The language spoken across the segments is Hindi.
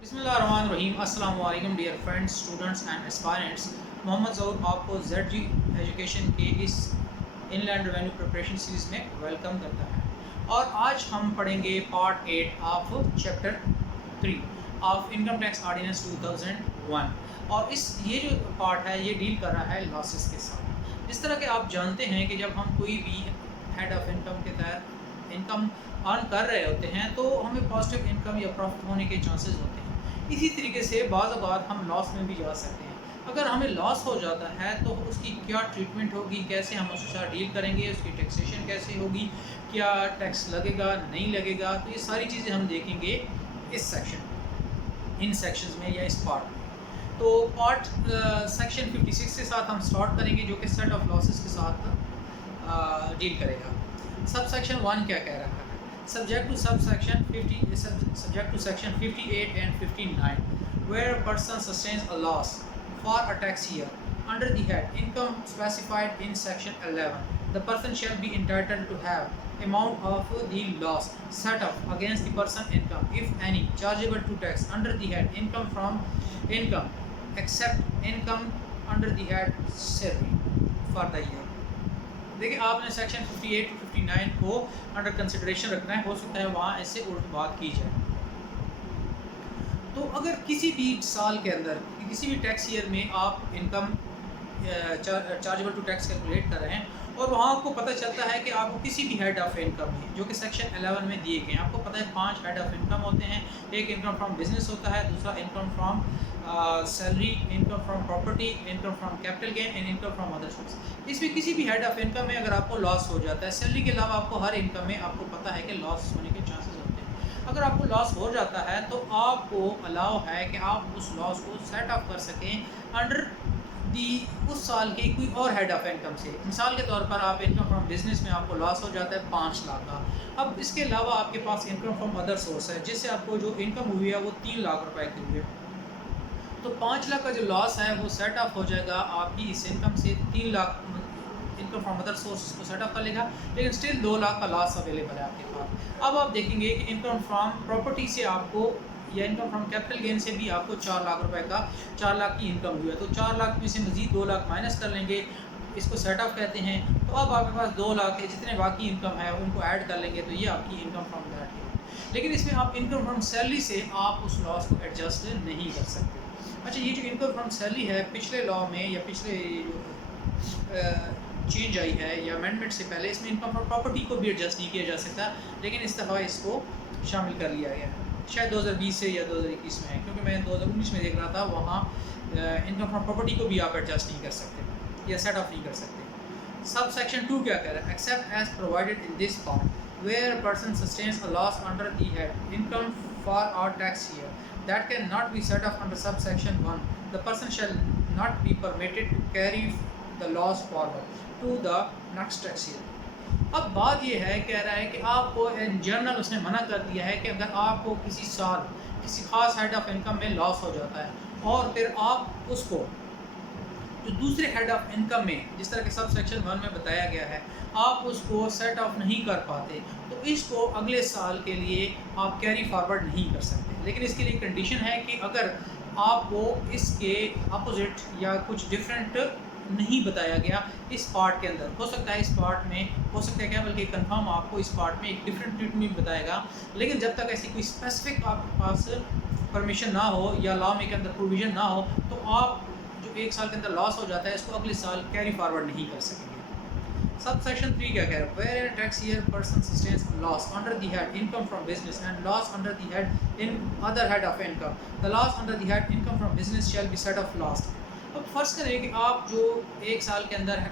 बिस्मिल्लाहिर्रहमानिर्रहीम। अस्सलाम वालेकुम dear friends, students and aspirants. Mohammad Zahoor आपको ZG एजुकेशन के इस इनलैंड रेवेन्यू प्रिपरेशन सीरीज़ में वेलकम करता है। और आज हम पढ़ेंगे part 8 of chapter 3 of income tax ordinance 2001। और ये जो पार्ट है ये डील कर रहा है लॉसेस के साथ। जिस तरह के आप जानते हैं कि जब हम कोई भी हेड ऑफ इनकम के तहत इनकम अर्न कर रहे होते हैं तो हमें पॉजिटिव इनकम या प्रॉफिट होने के चांसेस होते हैं। इसी तरीके से बाज़ औक़ात हम लॉस में भी जा सकते हैं। अगर हमें लॉस हो जाता है तो उसकी क्या ट्रीटमेंट होगी, कैसे हम उसके साथ डील करेंगे, उसकी टैक्सेशन कैसे होगी, क्या टैक्स लगेगा नहीं लगेगा, तो ये सारी चीज़ें हम देखेंगे इस इन सेक्शंस में या इस पार्ट में। तो पार्ट सेक्शन 56 के साथ हम स्टार्ट करेंगे जो कि सेट ऑफ लॉसेस के साथ डील करेगा। सब सेक्शन 1 क्या कह रहा है? Subject to section 58 and 59, where a person sustains a loss for a tax year under the head income specified in section 11, the person shall be entitled to have amount of the loss set off against the person income, if any, chargeable to tax under the head income from income, except income under the head salary for the year। देखिए, आपने सेक्शन 58 टू 59 को अंडर कंसिडरेशन रखना है। हो सकता है वहाँ ऐसे उल्ट बात की जाए। तो अगर किसी भी साल के अंदर किसी भी टैक्स ईयर में आप income chargeable to tax calculate कर रहे हैं और वहाँ आपको पता चलता है कि आपको किसी भी हेड ऑफ इनकम में, जो कि सेक्शन 11 में दिए गए हैं, आपको पता है 5 हेड ऑफ इनकम होते हैं। एक इनकम फ्रॉम बिजनेस होता है, दूसरा income from salary, income from property, income from capital gain and income from other source. इसमें किसी भी हेड ऑफ इनकम में अगर आपको लॉस हो जाता है, सैलरी के अलावा आपको हर इनकम में आपको पता है कि लॉस होने के चांसेस होते हैं। अगर आपको लॉस हो जाता है तो आपको अलाउ है कि आप उस लॉस को सेट ऑफ कर सकें अंडर दी उस साल के कोई और हेड ऑफ इनकम से। मिसाल के तौर पर आप इनकम फ्रॉम बिजनेस में आपको लॉस हो जाता है 5 लाख का। अब इसके अलावा आपके पास इनकम फ्रॉम अदर सोर्स है जिससे आपको जो इनकम हुई है वो 3 लाख रुपए की हुई है। तो 5 लाख का जो लॉस है वो सेट ऑफ हो जाएगा आपकी इस इनकम से। 3 lakh income from other source को सेट ऑफ कर लेगा, लेकिन स्टिल 2 लाख का लॉस अवेलेबल है आपके पास। अब आप देखेंगे कि इनकम फ्रॉम प्रॉपर्टी से आपको या इनकम फ्रॉम कैपिटल गेन से भी आपको 4 लाख रुपए का 4 लाख की इनकम हुई है। तो 4 लाख में से मज़ीद 2 लाख माइनस कर लेंगे, इसको सेट ऑफ कहते हैं। तो अब आपके पास 2 लाख है, जितने बाकी इनकम है उनको ऐड कर लेंगे तो ये आपकी इनकम फ्रॉम दैट है। लेकिन इसमें आप इनकम फ्रॉम सैलरी से आप उस लॉस को एडजस्ट नहीं कर सकते। अच्छा, ये जो इनकम फ्रॉम सैलरी है, पिछले लॉ में या पिछले चेंज आई है या अमेंडमेंट से पहले इसमें इनकम फ्रॉम प्रॉपर्टी को भी एडजस्ट नहीं किया जा सकता, लेकिन इस दफ़ा इसको शामिल कर लिया गया है। शायद 2020 से या 2021 में है, क्योंकि मैं 2019 में देख रहा था, वहाँ इनकम फ्रॉम प्रॉपर्टी को भी आप एडजस्ट नहीं कर सकते या सेट ऑफ नहीं कर सकते। सब सेक्शन 2 क्या कह रहा है? Except as provided in this form where a person sustains a loss under the head income for our tax year that cannot be set off under subsection 1, the person shall not be permitted to carry the loss forward to the next tax year। अब बात ये है, कह रहा है कि आपको इन जनरल उसने मना कर दिया है कि अगर आपको किसी साल किसी खास हेड ऑफ इनकम में लॉस हो जाता है और फिर आप उसको जो दूसरे हेड ऑफ इनकम में, जिस तरह के सब सेक्शन 1 में बताया गया है, आप उसको सेट ऑफ नहीं कर पाते तो इसको अगले साल के लिए आप कैरी फॉरवर्ड नहीं कर सकते। लेकिन इसके लिए कंडीशन है कि अगर आपको इसके अपोजिट या कुछ डिफरेंट नहीं बताया गया इस पार्ट के अंदर, हो सकता है इस पार्ट में, हो सकता है क्या बल्कि कंफर्म आपको इस पार्ट में एक डिफरेंट ट्रीटमेंट बताएगा, लेकिन जब तक ऐसी कोई स्पेसिफिक आपके पास परमिशन ना हो या लॉ में के अंदर प्रोविज़न ना हो तो आप जो 1 साल के अंदर लॉस हो जाता है इसको अगले साल कैरी फॉरवर्ड नहीं कर सकेंगे। सब सेक्शन 3 क्या कह रहा है? Where tax year person sustains loss under the head income from business and loss under the head in other head of income, the loss under the head income from business shall be set off loss. अब फर्ज करें कि आप जो 1 साल के अंदर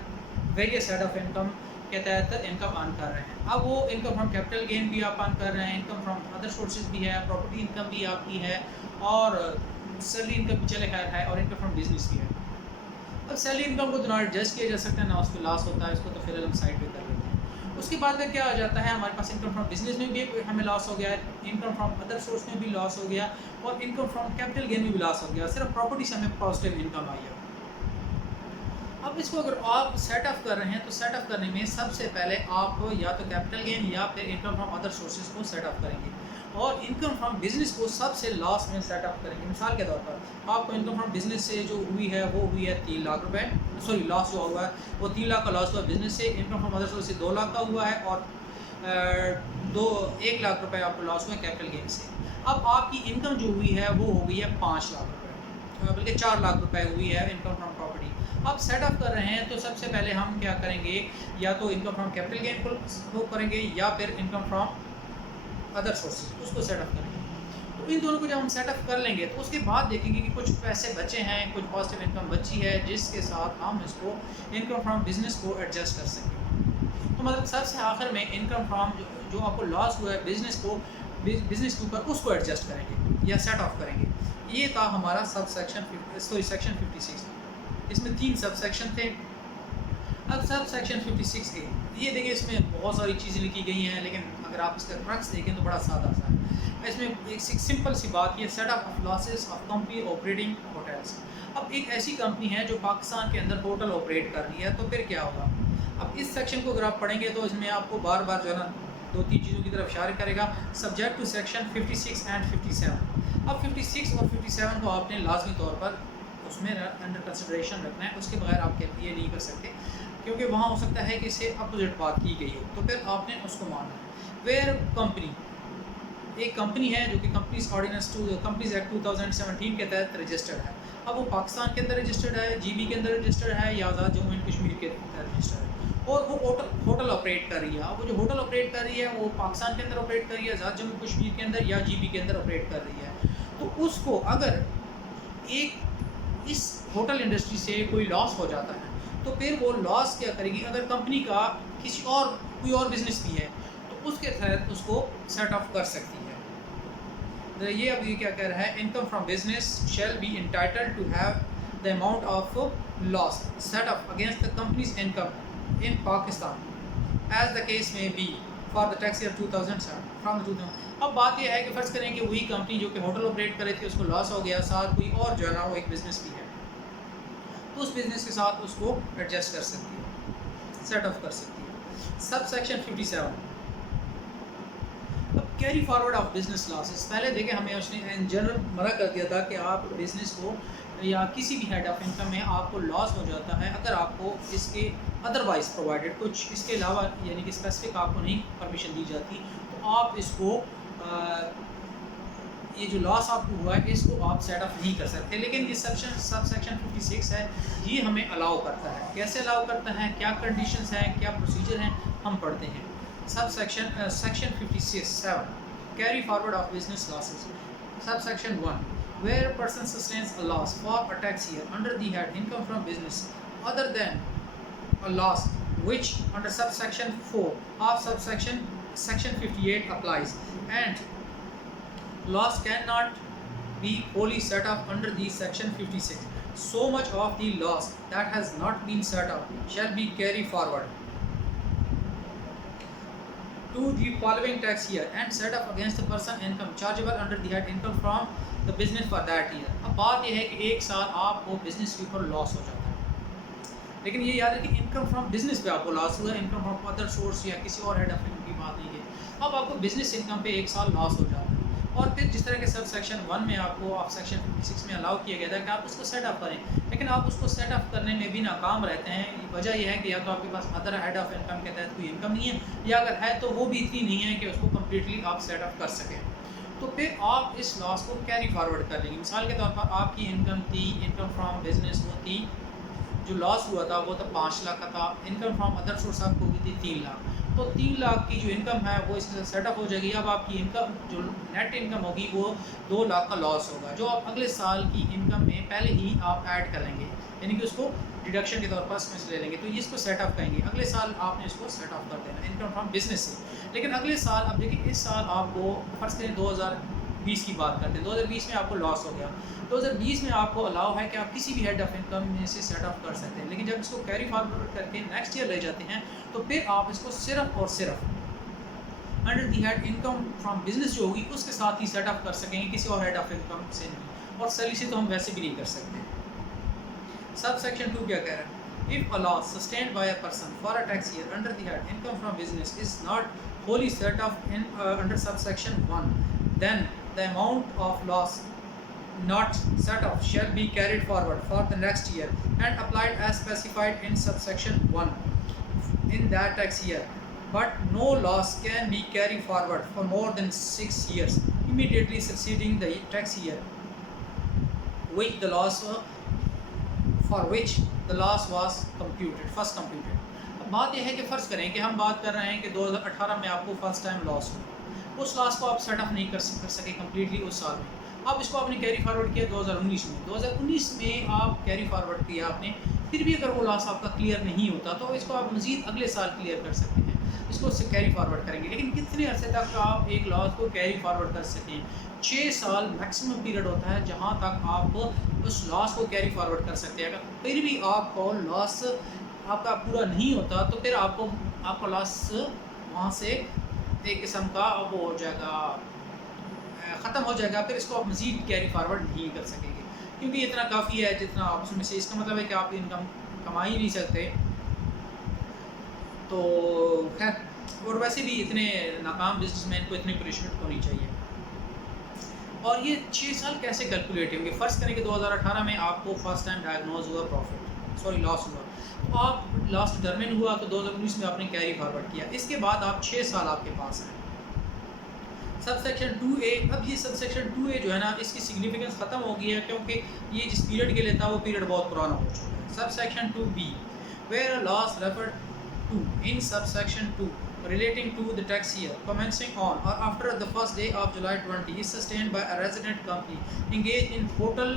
वेरियस हेड ऑफ इनकम के तहत इनकम अर्न कर रहे हैं। अब वो इनकम फ्रॉम कैपिटल गेन भी आप अर्न कर रहे हैं, इनकम फ्रॉम अदर सोर्सेज भी है, प्रॉपर्टी इनकम भी आपकी है और सैलरी इनकम भी चले खैर है और इनकम फ्रॉम बिजनेस भी है। अब सैलरी इनकम को तो ना एडजस्ट किया जा सकता है, ना उसको लॉस होता है, इसको तो फिर हम साइड पे कर लेते हैं। उसके बाद में क्या आ जाता है, हमारे पास इनकम फ्रॉम बिजनेस में भी हमें लॉस हो गया है, इनकम फ्रॉम अदर सोर्स में भी लॉस हो गया और इनकम फ्रॉम कैपिटल गेन में भी लॉस हो गया। सिर्फ प्रॉपर्टी से हमें पॉजिटिव इनकम आई है। अब इसको अगर आप सेट ऑफ कर रहे हैं तो सेट ऑफ करने में सबसे पहले आप या तो कैपिटल गेन या फिर इनकम फ्रॉम अदर सोर्सेज को सेट ऑफ करेंगे। और इनकम फ्रॉम बिजनेस को सबसे लास्ट में सेटअप करेंगे। मिसाल के तौर पर आपको इनकम फ्रॉम बिजनेस से जो हुई है वो हुई है 3 लाख रुपए, सॉरी लॉस जो हुआ है वो 3 लाख का लॉस हुआ बिजनेस से। इनकम फ्रॉम अदर सोर्स से 2 लाख का हुआ है और 1 लाख रुपए आपको लॉस हुआ है कैपिटल गेन से। अब आपकी इनकम जो हुई है वो हो गई है 5 लाख रुपए, बल्कि 4 लाख रुपए हुई है इनकम फ्रॉम प्रॉपर्टी। अब सेटअप कर रहे हैं तो सबसे पहले हम क्या करेंगे, या तो इनकम फ्रॉम कैपिटल गेन को करेंगे या फिर इनकम फ्रॉम अदर सोर्सेज उसको सेटअप करेंगे। तो इन दोनों को जब हम सेटअप कर लेंगे तो उसके बाद देखेंगे कि कुछ पैसे बचे हैं, कुछ पॉजिटिव इनकम बची है जिसके साथ हम इसको इनकम फ्रॉम बिजनेस को एडजस्ट कर सकें। तो मतलब सबसे आखिर में इनकम फ्रॉम जो आपको लॉस हुआ है बिजनेस के ऊपर उसको एडजस्ट करेंगे या सेट ऑफ करेंगे। ये था हमारा सेक्शन 56। इसमें 3 सब सेक्शन थे। अब सब सेक्शन 56A, ये देखिए इसमें बहुत सारी चीज़ें लिखी गई हैं, लेकिन अगर आप इसका क्रक्स देखें तो बड़ा सादा सा है। इसमें एक सिंपल सी बात, ये setup of losses of company operating hotels. अब एक ऐसी कंपनी है जो पाकिस्तान के अंदर होटल ऑपरेट कर रही है, तो फिर क्या होगा। अब इस सेक्शन को अगर आप पढ़ेंगे तो इसमें आपको बार बार जो है ना 2-3 चीज़ों की तरफ इशारा करेगा, सब्जेक्ट टू सेक्शन 56 एंड 57। अब 56 और 57 को आपने लाजमी तौर पर उसमें अंडर कंसिडरेशन रखना है, उसके बगैर आप ये नहीं कर सकते, क्योंकि वहाँ हो सकता है कि इससे अपोजिट बात की गई हो, तो फिर आपने उसको मानना है। वेयर कंपनी, एक कंपनी है जो कि कंपनीज एक्ट 2017 के तहत रजिस्टर्ड है। अब वो पाकिस्तान के अंदर रजिस्टर्ड है, GB के अंदर रजिस्टर्ड है या आज़ाद जम्मू एंड कश्मीर के तहत रजिस्टर्ड है, और वो होटल ऑपरेट कर रही है। अब वो जो होटल ऑपरेट कर रही है वो पाकिस्तान के अंदर ऑपरेट कर रही है, आज़ाद जम्मू कश्मीर के अंदर या GB के अंदर ऑपरेट कर रही है। तो उसको अगर एक इस होटल इंडस्ट्री से कोई लॉस हो जाता है तो फिर वो लॉस क्या करेगी, अगर कंपनी का कोई और बिजनेस भी है तो उसके तहत उसको सेट ऑफ कर सकती है। तो ये अब ये क्या कह रहा है, income from business shall be entitled to have the amount of loss set off against the company's income in Pakistan as the case may be for the tax year 2007 from 2000। अब बात यह है कि फ़र्ज़ करें कि वही कंपनी जो कि होटल ऑपरेट कर रही थी उसको लॉस हो गया, साथ कोई और जो है ना वो एक बिज़नेस भी है, तो उस बिज़नेस के साथ उसको एडजस्ट कर सकती है, सेट ऑफ कर सकती है। Sub section 57। अब carry forward of business losses, पहले देखें हमें उसने इन जनरल मना कर दिया था कि आप बिज़नेस को या किसी भी हेड ऑफ इनकम में आपको लॉस हो जाता है अगर आपको इसके अदरवाइज़ प्रोवाइडेड कुछ इसके अलावा यानी कि स्पेसिफिक आपको नहीं परमिशन दी जाती, तो आप इसको ये जो लॉस आपको हुआ है इसको आप सेट ऑफ नहीं कर सकते। लेकिन ये सब सेक्शन 56 है, ये हमें अलाउ करता है। कैसे अलाउ करता है, क्या कंडीशंस हैं, क्या प्रोसीजर हैं, हम पढ़ते हैं। Sub section 56(7) carry forward of business losses. Sub section 1 where a person sustains a loss for a tax year under the head income from business other than a loss which under subsection 4 of section 58 applies, and loss cannot be wholly set off under the section 56. So much of the loss that has not been set off shall be carried forward to the following tax year and set off against the person income chargeable under the head income from the business for that year. अब बात यह है कि एक साल आपको बिजनेस के ऊपर लॉस हो जाता है, लेकिन ये याद है कि इनकम फ्रॉम बिजनेस पे आपको लॉस हुआ है, इनकम फ्रॉम अदर सोर्स या किसी और हेड ऑफ इनकम की बात नहीं है। अब आपको बिजनेस इनकम पे एक साल लॉस हो जाता है, और फिर जिस तरह के सब सेक्शन 1 में आपको आप सेक्शन 56 में अलाउ किया गया था कि आप उसको सेट अप करें, लेकिन आप उसको सेट अप करने में भी नाकाम रहते हैं। वजह यह है कि या तो आपके पास अदर हेड ऑफ इनकम के तहत कोई इनकम नहीं है, या अगर है तो वो भी इतनी नहीं है कि उसको कम्प्लीटली आप सेट अप कर सकें, तो फिर आप इस लॉस को कैरी फॉरवर्ड कर लेंगे। मिसाल के तौर पर आपकी इनकम थी, इनकम फ्रॉम बिजनेस वो थी, जो लॉस हुआ था वो तो 5 लाख का था। इनकम फ्रॉम अदर सोर्स आपको हुई थी 3 लाख, तो 3 लाख की जो इनकम है वो इसके साथ सेटअप हो जाएगी। अब आपकी इनकम जो नेट इनकम होगी वो 2 लाख का लॉस होगा, जो आप अगले साल की इनकम में पहले ही आप ऐड कर लेंगे, यानी कि उसको डिडक्शन के तौर पर इसमें से ले लेंगे, तो ये इसको सेटअप करेंगे। अगले साल आपने इसको सेटअप कर देना इनकम फ्रॉम बिजनेस से। लेकिन अगले साल अब देखिए, इस साल आपको फर्स्ट करें 2020 की बात करते हैं, 2020 में आपको लॉस हो गया, 2020 में आपको अलाउ है कि आप किसी भी हेड ऑफ इनकम में से सेट ऑफ कर सकते हैं। लेकिन जब इसको कैरी फॉरवर्ड करके नेक्स्ट ईयर ले जाते हैं तो फिर आप इसको सिर्फ और सिर्फ under the head income from business जो होगी उसके साथ ही सेट ऑफ कर सकेंगे, किसी और हेड ऑफ इनकम से नहीं, और सैलरी से तो हम वैसे भी नहीं कर सकते। सब सेक्शन 2 क्या कह रहा है, if a loss sustained by a person for a tax year under the head income from business is not wholly set off in under subsection 1, then the amount of loss not set off shall be carried forward for the next year and applied as specified in subsection 1 in that tax year, but no loss can be carried forward for more than 6 years immediately succeeding the tax year which the loss for which the loss was first computed. अब बात यह है कि फ़र्ज़ करें कि हम बात कर रहे हैं कि 2018 में आपको फर्स्ट टाइम लॉस हुआ, उस लॉस को आप सेट ऑफ नहीं कर सके कम्प्लीटली उस साल में, अब इसको आपने कैरी फॉरवर्ड किया 2019 में आप कैरी फॉरवर्ड किया आपने, फिर भी अगर वो लॉस आपका क्लियर नहीं होता तो इसको आप मज़ीद अगले साल क्लियर कर सकते हैं, इसको उससे कैरी फॉरवर्ड करेंगे। लेकिन कितने अरसे तक आप एक लॉस को कैरी फॉरवर्ड कर सकें? 6 साल मैक्सिमम पीरियड होता है जहाँ तक आप उस लॉस को कैरी फॉरवर्ड कर सकते हैं। अगर फिर भी आपको लॉस आपका पूरा नहीं होता तो फिर आपका लॉस वहाँ से एक किस्म का वो हो जाएगा, ख़त्म हो जाएगा, फिर इसको आप मज़ीद कैरी फॉरवर्ड नहीं कर सकेंगे क्योंकि इतना काफ़ी है जितना आप उसमें से, इसका मतलब है कि आप इनकम कमा ही नहीं सकते। तो खैर, और वैसे भी इतने नाकाम बिजनेसमैन को इतनी परेशानी होनी चाहिए। और ये 6 साल कैसे कैलकुलेट होंगे? फ़र्ज़ करें कि 2018 में आपको फर्स्ट टाइम डायग्नोज हुआ लॉस हुआ, तो आप लॉस डिटरमिन हुआ तो 2019 में आपने कैरी फॉरवर्ड किया, इसके बाद आप 6 साल आपके पास हैं। सबसेक्शन 2A, अब ये सबसेक्शन 2A जो है ना, इसकी सिग्निफिकेंस ख़त्म हो गई है क्योंकि ये जिस पीरियड के लिए था वो पीरियड बहुत पुराना हो चुका है। Subsection 2B, where loss referred to in subsection 2 relating to the tax year commencing on or after the first day of July 20 is sustained by a resident company engaged in hotel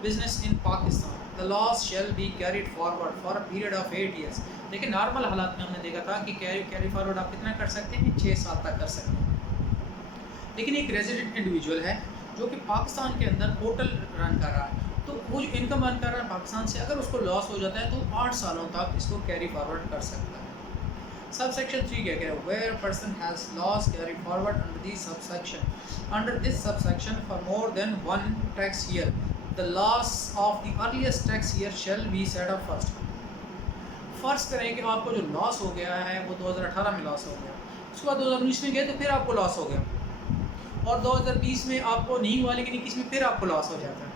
business in Pakistan, the loss shall be carried forward for a period of 8 years। लेकिन नॉर्मल हालात में हमने देखा था कि कैरी फॉरवर्ड आप कितना कर सकते हैं? 6 साल तक कर सकते हैं। लेकिन एक रेजिडेंट इंडिविजुअल है जो कि पाकिस्तान के अंदर होटल रन कर रहा है, तो वो जो इनकम रन कर रहा है पाकिस्तान से, अगर उसको लॉस हो जाता है तो 8 सालों तक इसको कैरी फॉरवर्ड कर सकता है। Subsection 3 क्या कह रहा है? Where a person has loss carried forward under this subsection for more than one tax year, the loss of the earliest tax year shall be set off first। फ़र्ज़ करें कि आपको जो लॉस हो गया है वो 2018 में लॉस हो गया, उसके बाद 2019 में गए तो फिर आपको लॉस हो गया, और 2020 में आपको नहीं हुआ लेकिन 21 में फिर आपको लॉस हो जाता है।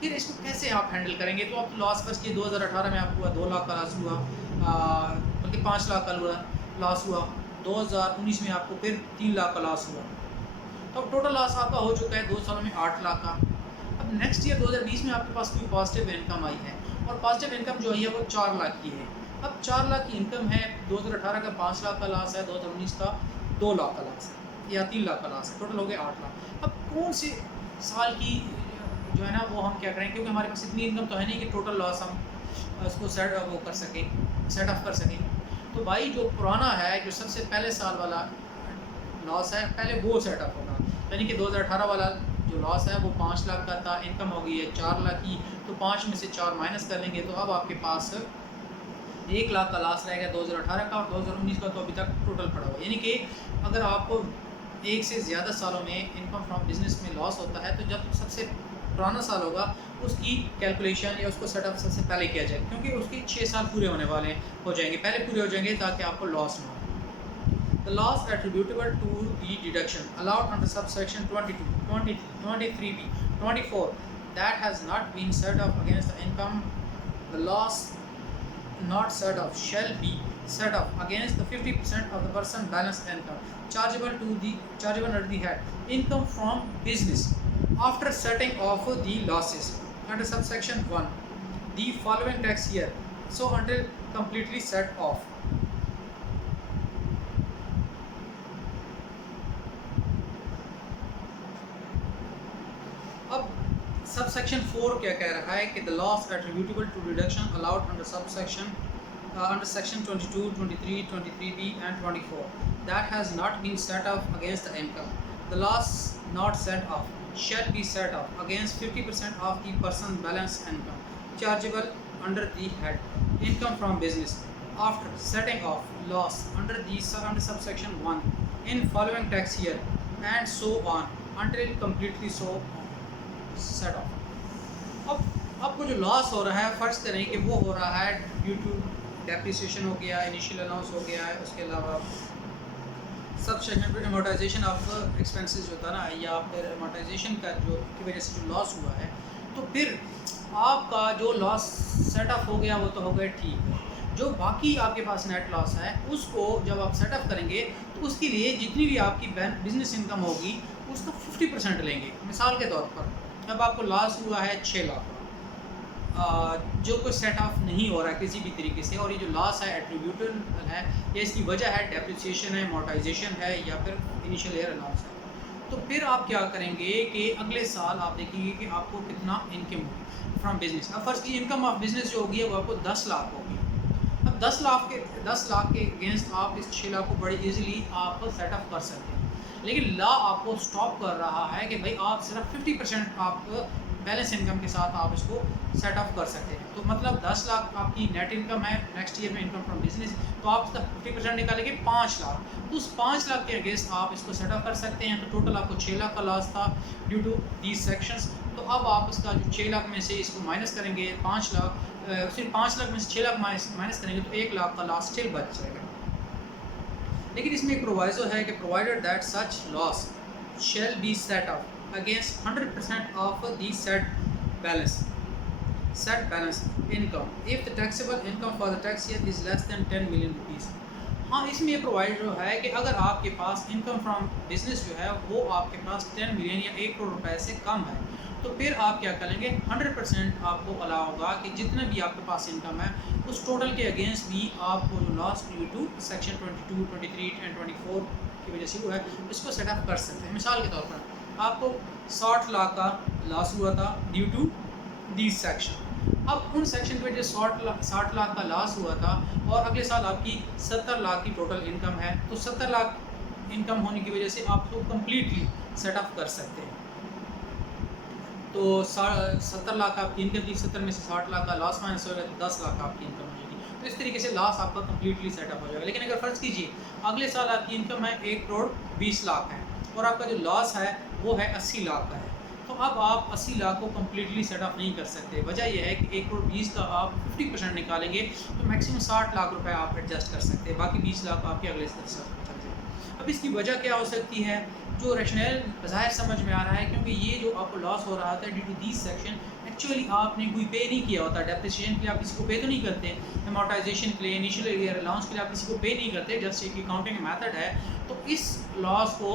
फिर इसको कैसे आप हैंडल करेंगे? तो आप लॉस फर्स्ट किए 2018 में आपको 2 लाख का लॉस हुआ, बल्कि 5 लाख का लॉस हुआ, 2019 में आपको फिर 3 लाख का लॉस हुआ, तो अब टोटल लॉस आपका हो चुका है 2 सालों में 8 लाख का। अब नेक्स्ट ईयर 2020 में आपके पास कोई पॉजिटिव इनकम आई है, और पॉजिटिव इनकम जो आई है वो 4 लाख की है। अब 4 लाख की इनकम है, 2018 का 5 लाख का लॉस है, 2019 का 2 लाख का लॉस है या 3 लाख का लॉस है, टोटल हो गया 8 लाख। अब कौन से साल की जो है ना वो हम क्या करें, क्योंकि हमारे पास इतनी इनकम तो है नहीं कि टोटल लॉस हम उसको सेट ऑफ कर सकें। तो भाई जो पुराना है, जो सबसे पहले साल वाला लॉस है, पहले वो सेट ऑफ होगा, यानी कि 2018 वाला जो लॉस है वो 5 लाख का था, इनकम हो गई है 4 लाख की, तो 5 में से 4 माइनस कर लेंगे तो अब आपके पास 1 लाख का लॉस रहेगा 2018 का, और 2019 का तो अभी तक टोटल पड़ा हुआ। यानी कि अगर आपको एक से ज़्यादा सालों में इनकम फ्रॉम बिजनेस में लॉस होता है तो जब सबसे पुराना साल होगा उसकी कैलकुलेशन या उसको सेटअप सबसे पहले किया जाए, क्योंकि उसके 6 साल पूरे होने वाले हो जाएंगे, पहले पूरे हो जाएंगे ताकि आपको लॉस ना हो। The loss attributable to the deduction allowed under subsection 22, 23, 23B, 24 that has not been set off against the income, the loss not set off shall be set off against the 50% of the person balance income chargeable under the head income from business after setting off the losses under subsection 1 the following tax year, so until completely set off। अब सबसेक्शन 4 क्या कह रहा है कि the loss attributable to deduction allowed under section 22, 23, 23B and 24 that has not been set off against the income, the loss not set off shall be set off against 50% of the person's balance income chargeable under the head income from business after setting off loss under subsection 1 in following tax year and so on until completely so set off। अब आपको जो लॉस हो रहा है, फ़र्ज़ करें कि वो हो रहा है ड्यू टू डेप्रिसिएशन हो गया, इनिशियल अलाउंस हो गया है, उसके अलावा सब सेक्शन पे अमोर्टाइजेशन ऑफ एक्सपेंसेस जो था ना, या फिर अमोर्टाइजेशन का जो की वजह से जो लॉस हुआ है, तो फिर आपका जो लॉस सेटअप हो गया वो तो हो गया, ठीक है। जो बाकी आपके पास नेट लॉस है उसको जब आप सेटअप करेंगे तो उसके लिए जितनी भी आपकी बिजनेस इनकम होगी उसका 50% लेंगे। मिसाल के तौर पर जब आपको लॉस हुआ है 6 लाख जो कोई सेट ऑफ नहीं हो रहा है किसी भी तरीके से, और ये जो लॉस है एट्रीब्यूटेबल है, या इसकी वजह है डेप्रिसिएशन है, अमोर्टाइजेशन है, या फिर इनिशियल ईयर अलाउंस है, तो फिर आप क्या करेंगे कि अगले साल आप देखेंगे कि आपको कितना इनकम होगी फ्रॉम बिजनेस। अब फर्स्ट की इनकम ऑफ बिजनेस जो होगी वो आपको 10 लाख होगी। अब 10 लाख के अगेंस्ट आप इस 6 लाख को बड़ी इजीली आप सेटअप कर सकते हैं, लेकिन लॉ आपको स्टॉप कर रहा है कि भाई आप सिर्फ 50% आप बैलेंस इनकम के साथ आप इसको सेटअप कर सकते हैं। तो मतलब 10 लाख आपकी नेट इनकम है नेक्स्ट ईयर में इनकम फ्रॉम बिजनेस, तो आप इसका 50% निकालेंगे 5 लाख, तो उस 5 लाख के अगेंस्ट आप इसको सेटअप कर सकते हैं। तो टोटल आपको 6 लाख का लॉस था ड्यू टू दीज सेक्शंस। तो अब आप इसका जो 6 लाख में से इसको माइनस करेंगे 5 लाख, सिर्फ 5 लाख में से 6 लाख माइनस करेंगे तो 1 लाख का लॉस स्टिल बच जाएगा। लेकिन इसमें एक प्रोवाइजो है कि provided that such loss shell be set up against 100% of the set balance income if the taxable income for the tax year is less than 10 million rupees। हाँ, इसमें ये प्रोवाइड जो है कि अगर आपके पास इनकम फ्रॉम बिजनेस जो है वो आपके पास 10 मिलियन या 1 करोड़ रुपए से कम है, तो फिर आप क्या करेंगे 100% आपको अलाउ होगा कि जितना भी आपके पास इनकम है उस टोटल के अगेंस्ट भी आपको जो loss due to section 22, 23 and 24 की वजह से हुआ है इसको सेटअप कर सकते हैं। मिसाल के तौर पर आपको 60 लाख का लॉस हुआ था ड्यू टू दीज सेक्शन। अब उन सेक्शन की वजह से 60 लाख का लॉस हुआ था और अगले साल आपकी 70 लाख की टोटल इनकम है, तो 70 लाख इनकम होने की वजह से आप उसको कम्प्लीटली सेटअप कर सकते हैं। तो 70 लाख आपकी इनकम थी, 70 में से 60 लाख का लॉस माइनस होगा तो 10 लाख आपकी इनकम हो जाएगी। तो इस तरीके से लॉस आपका कम्प्लीटली सेटअप हो जाएगा। लेकिन अगर फ़र्ज़ कीजिए अगले साल आपकी इनकम है 1 करोड़ 20 लाख है और आपका जो लॉस है वो है 80 लाख का है, तो अब आप 80 लाख को कम्प्लीटली सेटअप नहीं कर सकते। वजह यह है कि 1 करोड़ 20 का आप 50% निकालेंगे तो मैक्सिमम 60 लाख रुपए आप एडजस्ट कर सकते हैं, बाकी 20 लाख आपके अगले साल चलते हैं। अब इसकी वजह क्या हो सकती है, जो रैशनल बज़ाहिर समझ में आ रहा है, क्योंकि ये जो आपको लॉस हो रहा था due to these section actually आपने कोई पे नहीं किया होता। डेप्रिसिएशन के लिए आप किसी को पे तो नहीं करते, अमोर्टाइजेशन के लिए, इनिशियल ईयर अलाउंस के लिए आप किसी को पे नहीं करते, जस्ट एक अकाउंटिंग मेथड है। तो इस लॉस को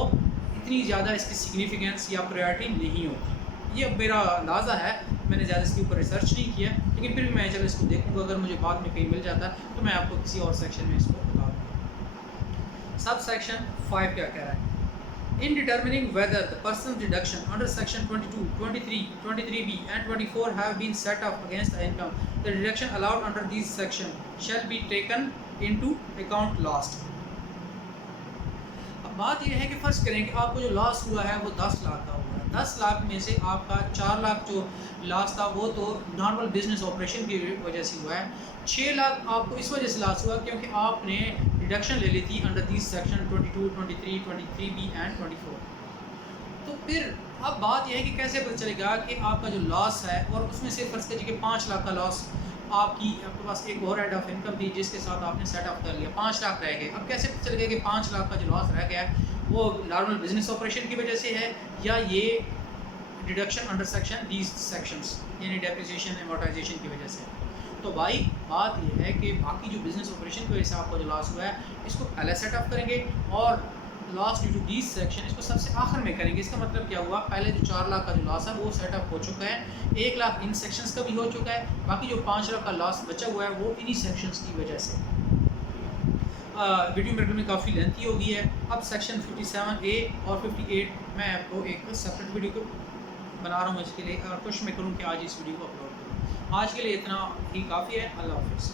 इतनी ज़्यादा इसकी सिग्निफिकेंस या प्रायोरिटी नहीं होती। ये अब मेरा अंदाज़ा है, मैंने ज़्यादा इसके ऊपर रिसर्च नहीं किया, लेकिन फिर भी मैं चलो इसको देखूँगा, अगर मुझे बाद में कहीं मिल जाता तो मैं आपको किसी और सेक्शन में इसको बता दूँगा। सब सेक्शन 5 क्या कह रहा है, in determining whether the person's deduction under section 22, 23, 23B and 24 have been set up against the income, the deduction allowed under these section shall be taken into account lost। अब बात यह है कि फ़र्ज़ करें कि आपको जो लॉस हुआ है वो 10 लाख का हुआ है। 10 लाख में से आपका 4 लाख जो लॉस था वो तो नॉर्मल बिजनेस ऑपरेशन की वजह से हुआ है। 6 लाख आपको इस वजह से लॉस हुआ क्योंकि आपने डिडक्शन ले ली थी under this section 22, 23, 23B and 24। तो फिर अब बात यह है कि कैसे पता चलेगा कि आपका जो लॉस है, और उसमें से फ़र्ज़ कीजिए कि 5 लाख का लॉस आपके पास एक और हेड ऑफ इनकम थी जिसके साथ आपने सेटअप कर लिया, 5 लाख रह गए। अब कैसे पता चलेगा कि 5 लाख का जो लॉस रह गया है वो नॉर्मल बिजनेस ऑपरेशन की वजह से है या ये deduction under section these sections यानी डेप्रिसिएशन अमोर्टाइजेशन की वजह से। तो भाई बात यह है कि बाकी जो बिज़नेस ऑपरेशन की वजह से आपका जो लॉस हुआ है इसको पहले सेटअप करेंगे और loss due to these section इसको सबसे आखिर में करेंगे। इसका मतलब क्या हुआ, पहले जो 4 लाख का जो लॉस है वो सेटअप हो चुका है, 1 लाख इन सेक्शंस का भी हो चुका है, बाकी जो 5 लाख का लॉस बचा हुआ है वो इन्हीं सेक्शंस की वजह से। वीडियो मेरे में काफ़ी लेंथी हो गई है। अब सेक्शन 57A और 58 मैं आपको एक सेपरेट वीडियो को बना रहा हूँ इसके लिए, और कोशिश मैं करूँ कि आज इस वीडियो को अपलोड करूँ। आज के लिए इतना ही काफ़ी है। अल्लाह हाफ़िज़।